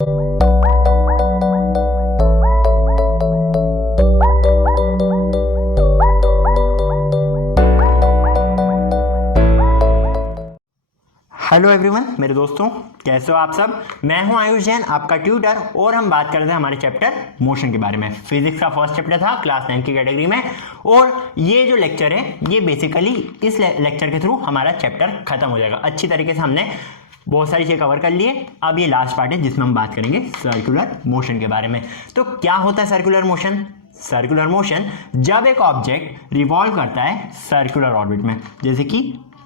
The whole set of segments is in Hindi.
हेलो एवरीवन, मेरे दोस्तों, कैसे हो आप सब। मैं हूं आयुष जैन, आपका ट्यूटर, और हम बात कर रहे थे हमारे चैप्टर मोशन के बारे में। फिजिक्स का फर्स्ट चैप्टर था क्लास 9 की कैटेगरी में, और ये जो लेक्चर है ये बेसिकली इस लेक्चर के थ्रू हमारा चैप्टर खत्म हो जाएगा। अच्छी तरीके से हमने बहुत सारी चीज़ें कवर कर लिए। अब ये लास्ट पार्ट है जिसमें हम बात करेंगे सर्कुलर मोशन के बारे में। तो क्या होता है सर्कुलर मोशन? सर्कुलर मोशन जब एक ऑब्जेक्ट रिवॉल्व करता है सर्कुलर ऑर्बिट में, जैसे कि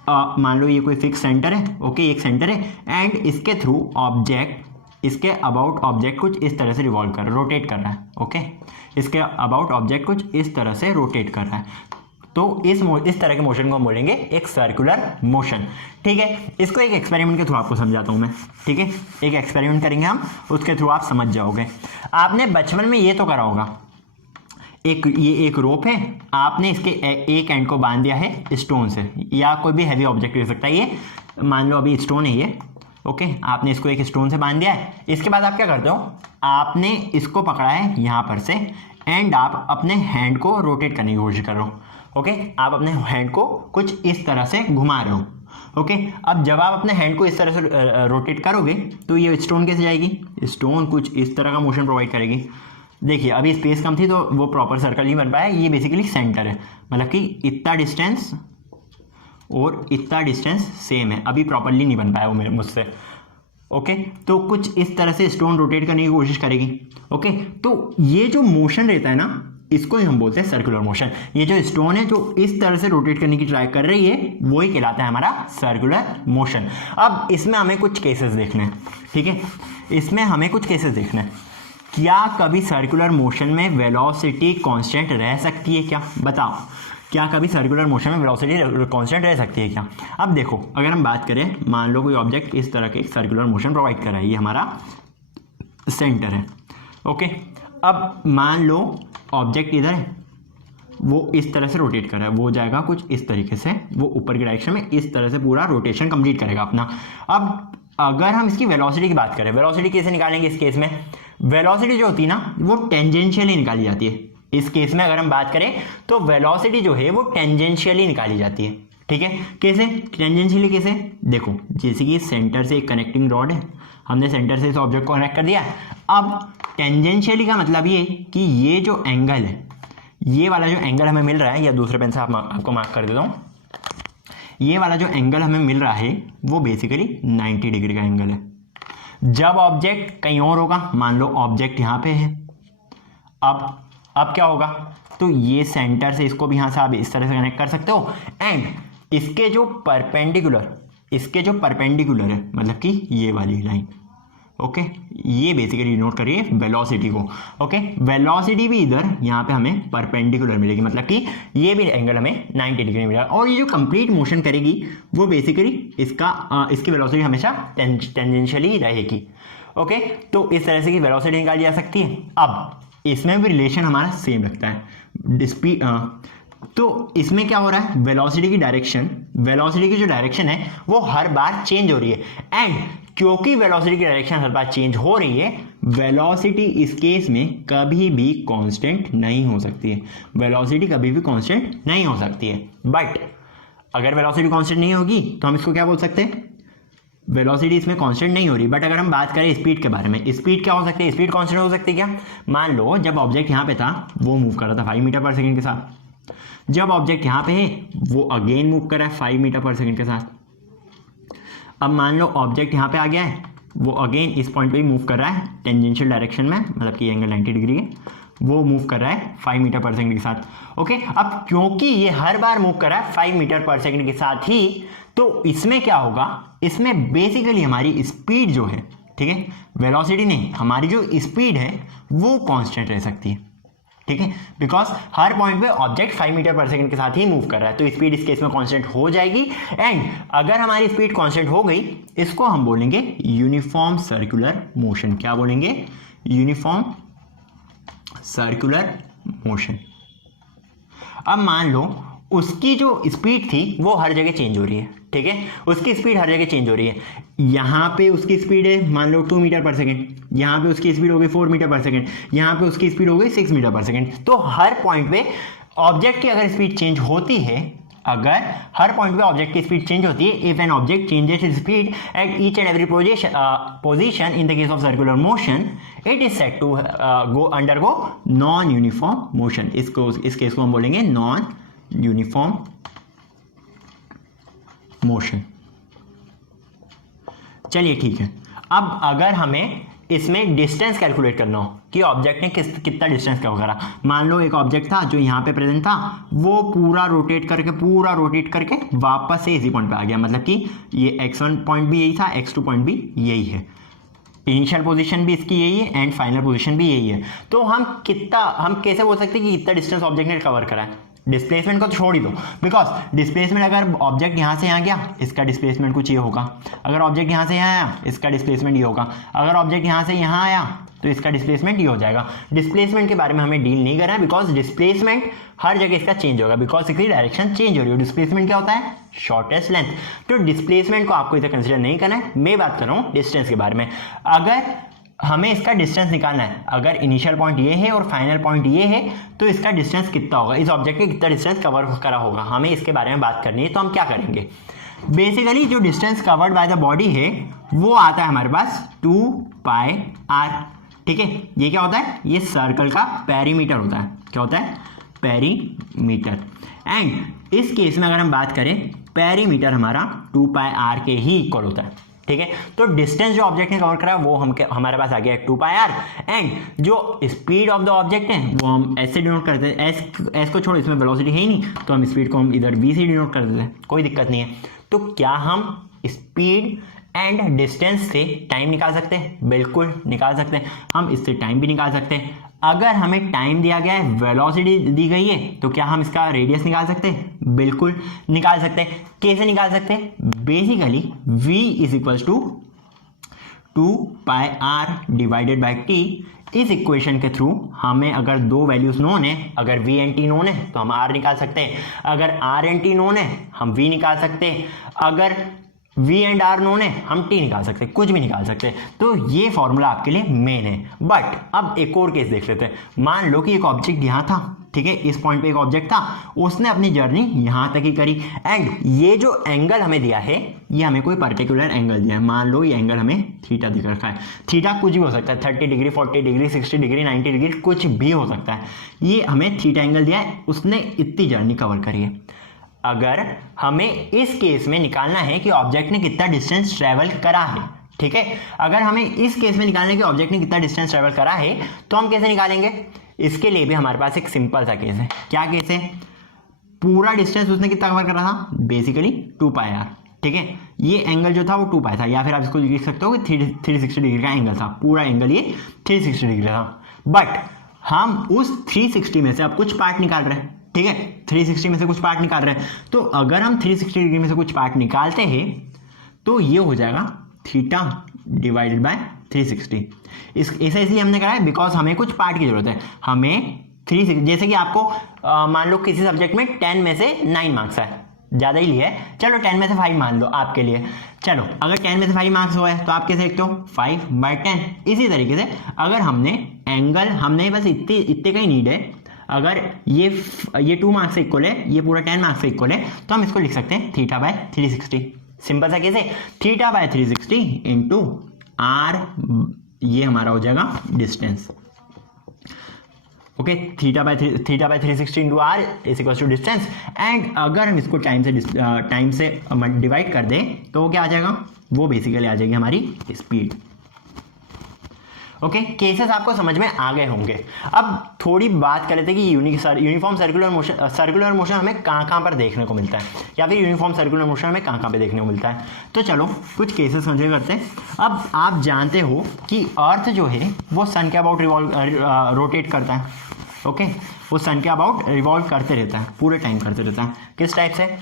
मान लो ये कोई फिक्स सेंटर है, ओके, एक सेंटर है, एंड इसके थ्रू ऑब्जेक्ट, इसके अबाउट ऑब्जेक्ट कुछ इस तरह से रिवॉल्व कर, रोटेट कर रहा है, ओके, इसके अबाउट ऑब्जेक्ट कुछ इस तरह से रोटेट कर रहा है, तो इस तरह के मोशन को हम बोलेंगे एक सर्कुलर मोशन। ठीक है, इसको एक एक्सपेरिमेंट के थ्रू आपको समझाता हूँ मैं। ठीक है, एक एक्सपेरिमेंट करेंगे हम, उसके थ्रू आप समझ जाओगे। आपने बचपन में ये तो करा होगा, ये एक रोप है, आपने इसके एक एंड को बांध दिया है स्टोन से, या कोई भी हैवी ऑब्जेक्ट हो सकता है। ये मान लो अभी स्टोन है ये, ओके, आपने इसको एक स्टोन से बांध दिया है। इसके बाद आप क्या करते हो, आपने इसको पकड़ा है यहाँ पर से, एंड आप अपने हैंड को रोटेट करने की कोशिश कर रहे हो, ओके, आप अपने हैंड को कुछ इस तरह से घुमा रहे हो, ओके। अब जब आप अपने हैंड को इस तरह से रोटेट करोगे तो ये स्टोन कैसे जाएगी? स्टोन कुछ इस तरह का मोशन प्रोवाइड करेगी। देखिए, अभी स्पेस कम थी तो वो प्रॉपर सर्कल नहीं बन पाया। ये बेसिकली सेंटर है, मतलब कि इतना डिस्टेंस और इतना डिस्टेंस सेम है, अभी प्रॉपरली नहीं बन पाया वो मुझसे, ओके। तो कुछ इस तरह से स्टोन रोटेट करने की कोशिश करेगी, ओके। तो ये जो मोशन रहता है ना, इसको ही हम बोलते हैं सर्कुलर मोशन। ये जो स्टोन है जो इस तरह से रोटेट करने की ट्राई कर रही है, वही कहलाता है हमारा सर्कुलर मोशन। अब इसमें हमें कुछ केसेस देखने हैं, ठीक है, इसमें हमें कुछ केसेस देखने हैं। क्या कभी सर्कुलर मोशन में वेलोसिटी कांस्टेंट रह सकती है क्या? बताओ, क्या कभी सर्कुलर मोशन में वेलोसिटी कांस्टेंट रह सकती है क्या? अब देखो, अगर हम बात करें, मान लो कोई ऑब्जेक्ट इस तरह के सर्कुलर मोशन प्रोवाइड कर रहा है, ये हमारा सेंटर है, ओके। अब मान लो ऑब्जेक्ट इधर है, वो इस तरह से रोटेट कर रहा है, वो जाएगा कुछ इस तरीके से, वो ऊपर की डायरेक्शन में इस तरह से पूरा रोटेशन कंप्लीट करेगा अपना। अब अगर हम इसकी वेलोसिटी की बात करें, वेलोसिटी कैसे निकालेंगे इस केस में? वेलोसिटी जो होती है ना, वो टेंजेंशियली निकाली जाती है। इस केस में अगर हम बात करें तो वेलोसिटी जो है वो टेंजेंशियली निकाली जाती है, ठीक है। कैसे टेंजेंशियली? कैसे? देखो, जैसे कि सेंटर से एक कनेक्टिंग रॉड है, हमने सेंटर से इस ऑब्जेक्ट को कनेक्ट कर दिया। अब टेंजेंशियली का मतलब ये कि ये जो एंगल है, ये वाला जो एंगल हमें मिल रहा है, या दूसरे पेन से आपको मार्क कर देता हूँ, ये वाला जो एंगल हमें मिल रहा है वो बेसिकली 90 डिग्री का एंगल है। जब ऑब्जेक्ट कहीं और होगा, मान लो ऑब्जेक्ट यहाँ पे है, अब क्या होगा, तो ये सेंटर से इसको भी यहाँ से आप इस तरह से कनेक्ट कर सकते हो, एंड इसके जो परपेंडिकुलर है, मतलब कि ये वाली लाइन, ओके, ये बेसिकली नोट करिए वेलोसिटी को, ओके। वेलोसिटी भी इधर यहाँ पे हमें परपेंडिकुलर मिलेगी, मतलब कि ये भी एंगल हमें 90 डिग्री मिलेगा, और ये जो कंप्लीट मोशन करेगी वो बेसिकली इसकी वेलोसिटी हमेशा टेंजेंशियली रहेगी, ओके। तो इस तरह से की वेलोसिटी निकाली जा सकती है। अब इसमें भी रिलेशन हमारा सेम रखता है, स्पीड। तो इसमें क्या हो रहा है, वेलोसिटी की जो डायरेक्शन है वो हर बार चेंज हो रही है, एंड क्योंकि वेलोसिटी की डायरेक्शन हर बार चेंज हो रही है, वेलोसिटी इस केस में कभी भी कांस्टेंट नहीं हो सकती है। वेलोसिटी कभी भी कांस्टेंट नहीं हो सकती है। बट अगर वेलोसिटी कांस्टेंट नहीं होगी तो हम इसको क्या बोल सकते हैं, वेलोसिटी इसमें कांस्टेंट नहीं हो रही। बट अगर हम बात करें स्पीड के बारे में, स्पीड क्या हो सकती है, स्पीड कांस्टेंट हो सकती है क्या? मान लो जब ऑब्जेक्ट यहाँ पे था वो मूव कर रहा था 5 मीटर पर सेकेंड के साथ, जब ऑब्जेक्ट यहाँ पे है वो अगेन मूव कर रहा है 5 मीटर पर सेकेंड के साथ। अब मान लो ऑब्जेक्ट यहाँ पे आ गया है, वो अगेन इस पॉइंट पे ही मूव कर रहा है टेंजेंशियल डायरेक्शन में, मतलब कि एंगल 90 डिग्री है, वो मूव कर रहा है 5 मीटर पर सेकेंड के साथ, ओके। अब क्योंकि ये हर बार मूव कर रहा है 5 मीटर पर सेकेंड के साथ ही, तो इसमें क्या होगा, इसमें बेसिकली हमारी स्पीड जो है, ठीक है, वेलोसिटी नहीं, हमारी जो स्पीड है वो कांस्टेंट रह सकती है, ठीक है, बिकॉज हर पॉइंट पे ऑब्जेक्ट 5 मीटर पर सेकंड के साथ ही मूव कर रहा है, तो स्पीड इस केस में कांस्टेंट हो जाएगी। एंड अगर हमारी स्पीड कांस्टेंट हो गई, इसको हम बोलेंगे यूनिफॉर्म सर्कुलर मोशन। क्या बोलेंगे? Uniform circular motion. अब मान लो उसकी जो स्पीड थी वो हर जगह चेंज हो रही है, ठीक है, उसकी स्पीड हर जगह चेंज हो रही है। यहाँ पे उसकी स्पीड है मान लो 2 मीटर पर सेकेंड, यहाँ पे उसकी स्पीड हो गई 4 मीटर पर सेकेंड, यहाँ पे उसकी स्पीड हो गई 6 मीटर पर सेकेंड। तो हर पॉइंट पे ऑब्जेक्ट की अगर स्पीड चेंज होती है, अगर हर पॉइंट पे ऑब्जेक्ट की स्पीड चेंज होती है, if an object changes its speed at each and every position in the case of circular motion, it is said to go undergo non uniform motion. इस केस को हम बोलेंगे नॉन यूनिफॉर्म मोशन। चलिए ठीक है, अब अगर हमें इसमें डिस्टेंस कैलकुलेट करना हो कि ऑब्जेक्ट ने कितना डिस्टेंस कवर करा, मान लो एक ऑब्जेक्ट था जो यहाँ पे प्रेजेंट था, वो पूरा रोटेट करके वापस से इसी पॉइंट पे आ गया, मतलब कि ये x1 पॉइंट भी यही था, x2 पॉइंट भी यही है, इनिशियल पोजीशन भी इसकी यही है एंड फाइनल पोजीशन भी यही है। तो हम कैसे बोल सकते हैं कि कितना डिस्टेंस ऑब्जेक्ट ने कवर करा है? डिस्प्लेसमेंट को तो छोड़ ही दो, बिकॉज डिस्प्लेसमेंट अगर ऑब्जेक्ट यहाँ से यहाँ गया, इसका डिस्प्लेसमेंट कुछ ये होगा, अगर ऑब्जेक्ट यहाँ से यहाँ आया, इसका डिस्प्लेसमेंट ये होगा, अगर ऑब्जेक्ट यहाँ से यहाँ आया तो इसका डिस्प्लेसमेंट ये हो जाएगा। डिस्प्लेसमेंट के बारे में हमें डील नहीं करना है, बिकॉज डिस्प्लेसमेंट हर जगह इसका चेंज होगा, बिकॉज इसकी डायरेक्शन चेंज हो रही है। डिस्प्लेसमेंट क्या होता है? Shortest length. तो डिस्प्लेसमेंट को आपको इधर कंसिडर नहीं करना है, मैं बात कर रहा हूँ डिस्टेंस के बारे में। अगर हमें इसका डिस्टेंस निकालना है, अगर इनिशियल पॉइंट ये है और फाइनल पॉइंट ये है, तो इसका डिस्टेंस कितना होगा, इस ऑब्जेक्ट के कितना डिस्टेंस कवर करा होगा, हमें इसके बारे में बात करनी है। तो हम क्या करेंगे, बेसिकली जो distance covered by the body है वो आता है हमारे पास 2πr, ठीक है। ये क्या होता है? ये सर्कल का पेरीमीटर होता है। क्या होता है? पेरीमीटर। एंड इस केस में अगर हम बात करें, पेरीमीटर हमारा 2πr के ही इक्वल होता है, ठीक है। तो डिस्टेंस जो ऑब्जेक्ट ने कवर करा वो हमारे पास आ गया 2πr, एंड जो स्पीड ऑफ द ऑब्जेक्ट है वो हम ऐसे डिनोट करते हैं, एस को छोड़ो, इसमें वेलोसिटी है ही नहीं, तो हम स्पीड को हम इधर v से डिनोट कर देते हैं, कोई दिक्कत नहीं है। तो क्या हम स्पीड एंड डिस्टेंस से टाइम निकाल सकते हैं? बिल्कुल निकाल सकते हैं, हम इससे टाइम भी निकाल सकते हैं। अगर हमें टाइम दिया गया है, वेलोसिटी दी गई है, तो क्या हम इसका रेडियस निकाल सकते हैं? बिल्कुल निकाल सकते हैं। कैसे निकाल सकते हैं? Basically v is equals to 2πr divided by t। इस इक्वेशन के थ्रू हमें अगर दो वैल्यूज नोन है, अगर v एंड t नोन है तो हम r निकाल सकते हैं, अगर r एंड t नोन है हम v निकाल सकते हैं, अगर v एंड r नोन है हम t निकाल सकते हैं, कुछ भी निकाल सकते हैं। तो ये फॉर्मूला आपके लिए मेन है। बट अब एक और केस देख लेते हैं। मान लो कि एक ऑब्जेक्ट यहाँ था, ठीक है, इस पॉइंट पे एक ऑब्जेक्ट था, उसने अपनी जर्नी यहाँ तक ही करी, एंड ये जो एंगल हमें दिया है ये हमें कोई पर्टिकुलर एंगल दिया है। मान लो ये एंगल हमें थीटा दिख रखा है, थीटा कुछ भी हो सकता है, 30 डिग्री, 40 डिग्री, 60 डिग्री, 90 डिग्री, कुछ भी हो सकता है। ये हमें थीटा एंगल दिया है, उसने इतनी जर्नी कवर करी है। अगर हमें इस केस में निकालना है कि ऑब्जेक्ट ने कितना डिस्टेंस ट्रेवल करा है, ठीक है, अगर हमें इस केस में निकालना है कि ऑब्जेक्ट ने कितना डिस्टेंस ट्रेवल करा है, तो हम कैसे निकालेंगे? इसके लिए भी हमारे पास एक सिंपल सा केस है। क्या केस है? पूरा डिस्टेंस उसने कितना कवर करा था? बेसिकली 2πr, ठीक है। ये एंगल जो था वो 2π था, या फिर आप इसको लिख सकते हो कि 360 डिग्री का एंगल था, पूरा एंगल ये 360 डिग्री था। बट हम उस 360 में से अब कुछ पार्ट निकाल रहे हैं, ठीक है, 360 में से कुछ पार्ट निकाल रहे हैं। तो अगर हम 360 डिग्री में से कुछ पार्ट निकालते हैं तो ये हो जाएगा थीटा डिवाइडेड बाय 360। ऐसा इसलिए हमने करा है बिकॉज हमें कुछ पार्ट की जरूरत है। हमें 360, जैसे कि आपको मान लो किसी सब्जेक्ट में 10 में से 9 मार्क्स है, ज़्यादा ही लिए, चलो 10 में से 5 मान लो आपके लिए। चलो अगर 10 में से 5 मार्क्स हुआ है तो आप कैसे लिखते हो? 5/10। इसी तरीके से अगर हमने एंगल, हमने बस इतने का ही नीड है, अगर ये 2 मार्क्स से इक्वल है, ये पूरा 10 मार्क्स से इक्वल है, तो हम इसको लिख सकते हैं θ/360। सिंपल सा कैसे? θ/360 इंटू r, ये हमारा हो जाएगा distance. Okay, θ/360 into r is equal to distance. And अगर हम इसको टाइम से डिवाइड कर दें तो वो क्या आ जाएगा? वो बेसिकली आ जाएगी हमारी स्पीड। ओके, केसेस आपको समझ में आ गए होंगे। अब थोड़ी बात कर लेते हैं कि यूनिफॉर्म सर्कुलर मोशन हमें कहाँ पर देखने को मिलता है, या फिर यूनिफॉर्म सर्कुलर मोशन हमें कहाँ पे देखने को मिलता है। तो चलो कुछ केसेस समझे करते हैं। अब आप जानते हो कि अर्थ जो है वो सन के अबाउट रोटेट करता है। ओके, वो सन के अबाउट रिवॉल्व करते रहता है, पूरे टाइम करते रहता है। किस टाइप से?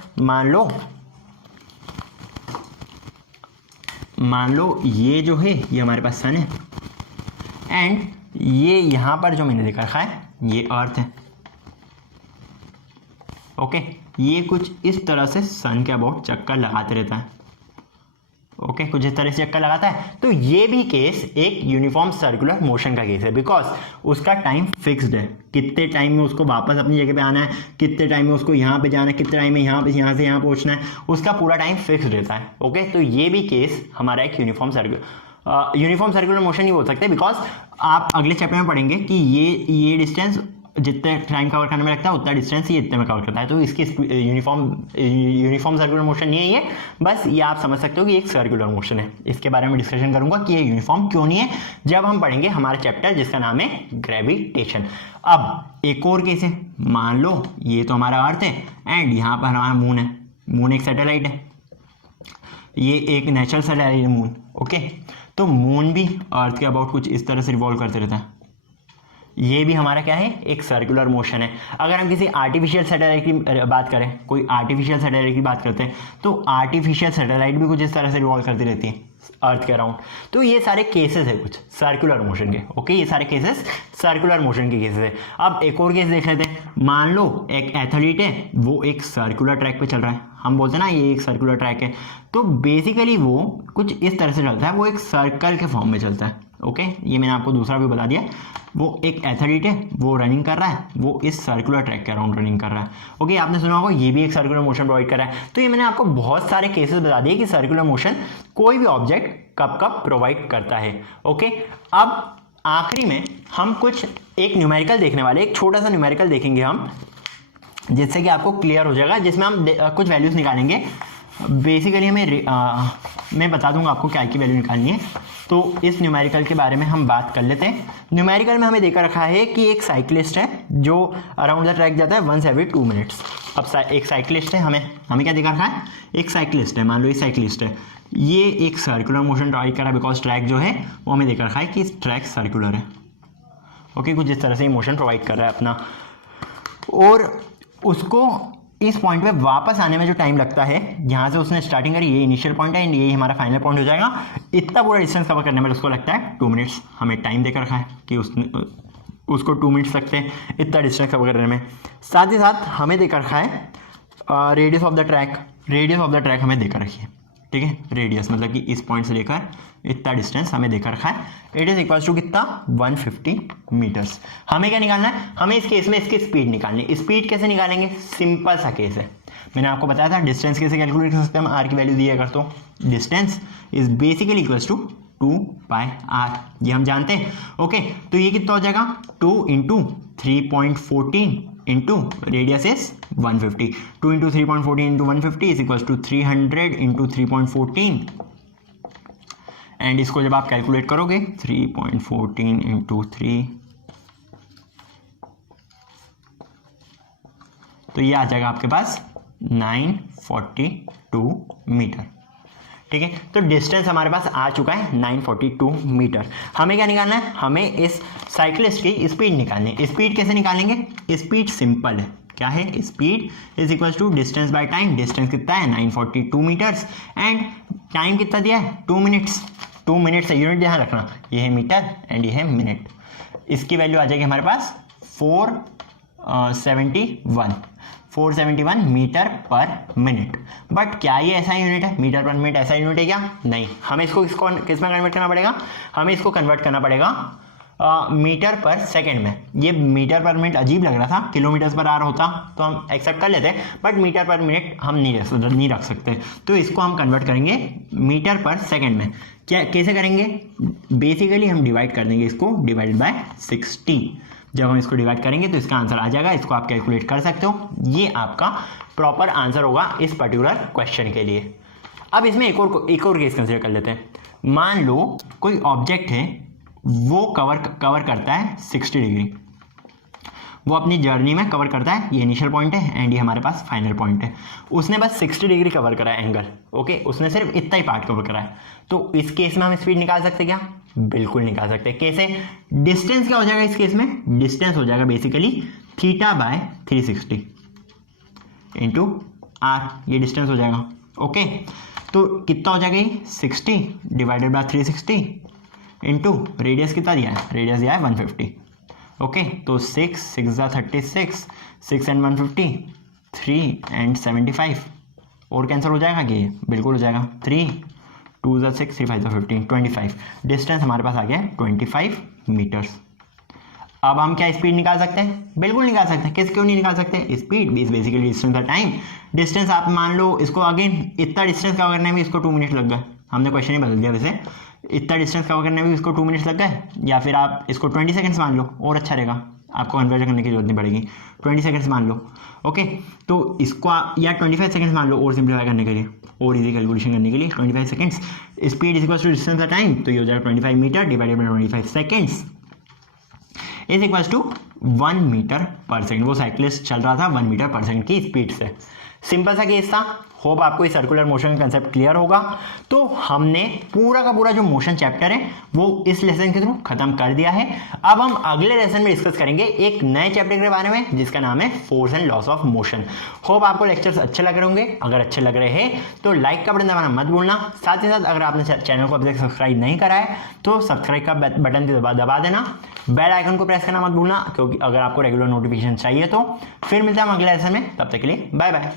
मान लो ये जो है ये हमारे पास सन है, एंड ये यहाँ पर जो मैंने लिख रखा है ये अर्थ है। ओके, ये कुछ इस तरह से सन के अबाउट चक्कर लगाते रहता है। ओके, कुछ इस तरह से चक्कर लगाता है। तो ये भी केस एक यूनिफॉर्म सर्कुलर मोशन का केस है, बिकॉज उसका टाइम फिक्स्ड है, कितने टाइम में उसको वापस अपनी जगह पे आना है, कितने टाइम में उसको यहाँ पे जाना है, कितने टाइम में यहाँ पे यहाँ से यहाँ पहुँचना है, उसका पूरा टाइम फिक्स्ड रहता है। ओके, तो ये भी केस हमारा एक यूनिफॉर्म सर्कुलर मोशन ही बोल सकते हैं, बिकॉज आप अगले चैप्टर में पढ़ेंगे कि ये डिस्टेंस जितने टाइम कवर करने में लगता है उतना डिस्टेंस ये इतने में कवर करता है। तो इसकी यूनिफॉर्म सर्कुलर मोशन नहीं है, बस ये आप समझ सकते हो कि एक सर्कुलर मोशन है। इसके बारे में डिस्कशन करूंगा कि ये यूनिफॉर्म क्यों नहीं है जब हम पढ़ेंगे हमारा चैप्टर जिसका नाम है ग्रेविटेशन। अब एक और केस है, मान लो ये तो हमारा अर्थ है एंड यहाँ पर हमारा मून है, मून एक सैटेलाइट है, ये एक नेचुरल सैटेलाइट है मून। ओके, तो मून भी अर्थ के अबाउट कुछ इस तरह से रिवॉल्व करते रहता है। ये भी हमारा क्या है, एक सर्कुलर मोशन है। अगर हम किसी आर्टिफिशियल सैटेलाइट की बात करें, कोई आर्टिफिशियल सैटेलाइट की बात करते हैं, तो आर्टिफिशियल सैटेलाइट भी कुछ इस तरह से रिवॉल्व करती रहती है अर्थ के अराउंड। तो ये सारे केसेस है कुछ सर्कुलर मोशन के। ओके, ये सारे केसेस सर्कुलर मोशन के केसेस है। अब एक और केस देख लेते हैं। मान लो एक एथलीट है, वो एक सर्कुलर ट्रैक पे चल रहा है, हम बोलते हैं ना ये एक सर्कुलर ट्रैक है, तो बेसिकली वो कुछ इस तरह से चलता है, वो एक सर्कल के फॉर्म में चलता है। ओके, ये मैंने आपको दूसरा भी बता दिया। वो एक एथलीट है, वो रनिंग कर रहा है, वो इस सर्कुलर ट्रैक के अराउंड रनिंग कर रहा है। ओके, आपने सुना होगा ये भी एक सर्कुलर मोशन प्रोवाइड कर रहा है। तो ये मैंने आपको बहुत सारे केसेस बता दिए कि सर्कुलर मोशन कोई भी ऑब्जेक्ट कब कब प्रोवाइड करता है। ओके, अब आखिरी में हम कुछ एक न्यूमेरिकल देखने वाले, एक छोटा सा न्यूमेरिकल देखेंगे हम, जिससे कि आपको क्लियर हो जाएगा, जिसमें हम कुछ वैल्यूज निकालेंगे। बेसिकली हमें मैं बता दूंगा आपको क्या की वैल्यू निकालनी है। तो इस न्यूमेरिकल के बारे में हम बात कर लेते हैं। न्यूमेरिकल में हमें देखा रखा है कि एक साइक्लिस्ट है जो अराउंड द ट्रैक जाता है वंस एवरी 2 मिनट्स। अब एक साइक्लिस्ट है, हमें क्या देखा रखा है, एक साइक्लिस्ट है, मान लो ये साइक्लिस्ट है, ये एक सर्कुलर मोशन ट्राई कर रहा है, बिकॉज ट्रैक जो है वो हमें देखा रखा है कि ट्रैक सर्कुलर है। ओके, कुछ इस तरह से ये मोशन प्रोवाइड कर रहा है अपना, और उसको इस पॉइंट पे वापस आने में जो टाइम लगता है, यहाँ से उसने स्टार्टिंग करी, ये इनिशियल पॉइंट है एंड ये हमारा फाइनल पॉइंट हो जाएगा, इतना पूरा डिस्टेंस कवर करने में उसको लगता है 2 मिनट्स। हमें टाइम देकर रखा है कि उसको 2 मिनट्स लगते हैं इतना डिस्टेंस कवर करने में। साथ ही साथ हमें देकर रखा है रेडियस ऑफ द ट्रैक हमें देकर रखी है। ठीक है, रेडियस मतलब कि इस पॉइंट से लेकर इतना डिस्टेंस हमें देकर रखा है। इट इज इक्वल टू कितना, 150 मीटर्स। हमें क्या निकालना है, हमें इस केस में इसकी स्पीड निकालनी है। स्पीड कैसे निकालेंगे, सिंपल सा केस है, मैंने आपको बताया था डिस्टेंस कैसे कैलकुलेट कर सकते हैं हम, आर की वैल्यू दिया कर, तो distance is basically equal to 2πr, ये हम जानते हैं। ओके, तो ये कितना हो जाएगा, 2 × 3.14 into radius is 150, 2 × 3.14 into 150 is equal to 300 into 3.14, and इसको जब आप कैलकुलेट करोगे 3.14 इंटू 3, तो ये आ जाएगा आपके पास 942 मीटर। ठीक है, तो डिस्टेंस हमारे पास आ चुका है 942 मीटर। हमें क्या निकालना है, हमें इस साइक्लिस्ट की स्पीड निकालनी है। स्पीड कैसे निकालेंगे, स्पीड सिंपल है, क्या है, speed is equal to distance by time. Distance कितना है, 942 मीटर्स, एंड टाइम कितना दिया है, 2 मिनट्स। 2 मिनट से यूनिट ध्यान रखना, ये है मीटर एंड ये है मिनट। इसकी वैल्यू आ जाएगी हमारे पास 471 मीटर पर मिनट। बट क्या ये ऐसा यूनिट है, मीटर पर मिनट ऐसा यूनिट है क्या, नहीं। हमें इसको किस में कन्वर्ट करना पड़ेगा, हमें इसको कन्वर्ट करना पड़ेगा मीटर पर सेकंड में। ये मीटर पर मिनट अजीब लग रहा था, किलोमीटर्स पर आवर होता तो हम एक्सेप्ट कर लेते, बट मीटर पर मिनट हम नहीं रख सकते, तो इसको हम कन्वर्ट करेंगे मीटर पर सेकंड में। क्या कैसे करेंगे, बेसिकली हम डिवाइड कर देंगे इसको, डिवाइडेड बाय 60। जब हम इसको डिवाइड करेंगे तो इसका आंसर आ जाएगा, इसको आप कैलकुलेट कर सकते हो, ये आपका प्रॉपर आंसर होगा इस पर्टिकुलर क्वेश्चन के लिए। अब इसमें एक और केस कंसिडर कर लेते हैं। मान लो कोई ऑब्जेक्ट है, वो कवर करता है 60 डिग्री, वो अपनी जर्नी में कवर करता है, ये इनिशियल पॉइंट है एंड ये हमारे पास फाइनल पॉइंट है। उसने बस 60 डिग्री कवर करा है एंगल, ओके, उसने सिर्फ इतना ही पार्ट कवर करा है। तो इस केस में हम स्पीड निकाल सकते क्या, बिल्कुल निकाल सकते। कैसे, डिस्टेंस क्या हो जाएगा इस केस में, डिस्टेंस हो जाएगा बेसिकली θ/360 इंटू r, ये डिस्टेंस हो जाएगा। ओके, तो कितना हो जाएगा, 60 डिवाइडेड बाय 360 इंटू रेडियस कितना दिया है, रेडियस दिया है 150। ओके, तो 6 × 36, 6 and 150 3 एंड 75 और कैंसिल हो जाएगा कि बिल्कुल हो जाएगा। 3 2 ज़ा 6 3 5 ज़ा 15 25 डिस्टेंस हमारे पास आ गया 25 मीटर्स। अब हम क्या स्पीड निकाल सकते हैं? बिल्कुल निकाल सकते हैं। किस क्यों नहीं निकाल सकते? स्पीड इज बेसिकली डिस्टेंस का टाइम। डिस्टेंस आप मान लो इसको अगेन इतना डिस्टेंस कवर करने में इसको 2 मिनट लग गए, हमने क्वेश्चन ही बदल दिया वैसे। इतना डिस्टेंस कवर करने में इसको 2 मिनट्स लग गए, या फिर आप इसको 20 सेकंड्स मान लो और अच्छा रहेगा, आपको कन्वर्जन करने की जरूरत नहीं पड़ेगी। 20 सेकंड्स मान लो, ओके। तो इसको या 25 सेकंड्स मान लो और सिंप्लीफाई करने के लिए और इजी कैलकुलेशन करने के लिए 25 seconds. Speed is equal to distance का टाइम, तो ये हो जाएगा 25 metre divided by 25 seconds is equal to 1 metre per second. वो साइक्लिस्ट चल रहा था 1 मीटर पर सेकंड की स्पीड से। सिंपल सा केस था। होप आपको ये सर्कुलर मोशन का कंसेप्ट क्लियर होगा। तो हमने पूरा का पूरा जो मोशन चैप्टर है वो इस लेसन के थ्रू खत्म कर दिया है। अब हम अगले लेसन में डिस्कस करेंगे एक नए चैप्टर के बारे में जिसका नाम है force and loss of motion. Hope आपको लेक्चर्स अच्छे लग रहे होंगे। अगर अच्छे लग रहे हैं तो लाइक का बटन दबाना मत भूलना। साथ ही साथ अगर आपने चैनल को अभी तक सब्सक्राइब नहीं करा है तो सब्सक्राइब का बटन दबा देना, बेल आइकन को प्रेस करना मत भूलना, क्योंकि अगर आपको रेगुलर नोटिफिकेशन चाहिए तो। फिर मिलते हैं हम अगले लेसन में, तब तक के लिए बाय बाय।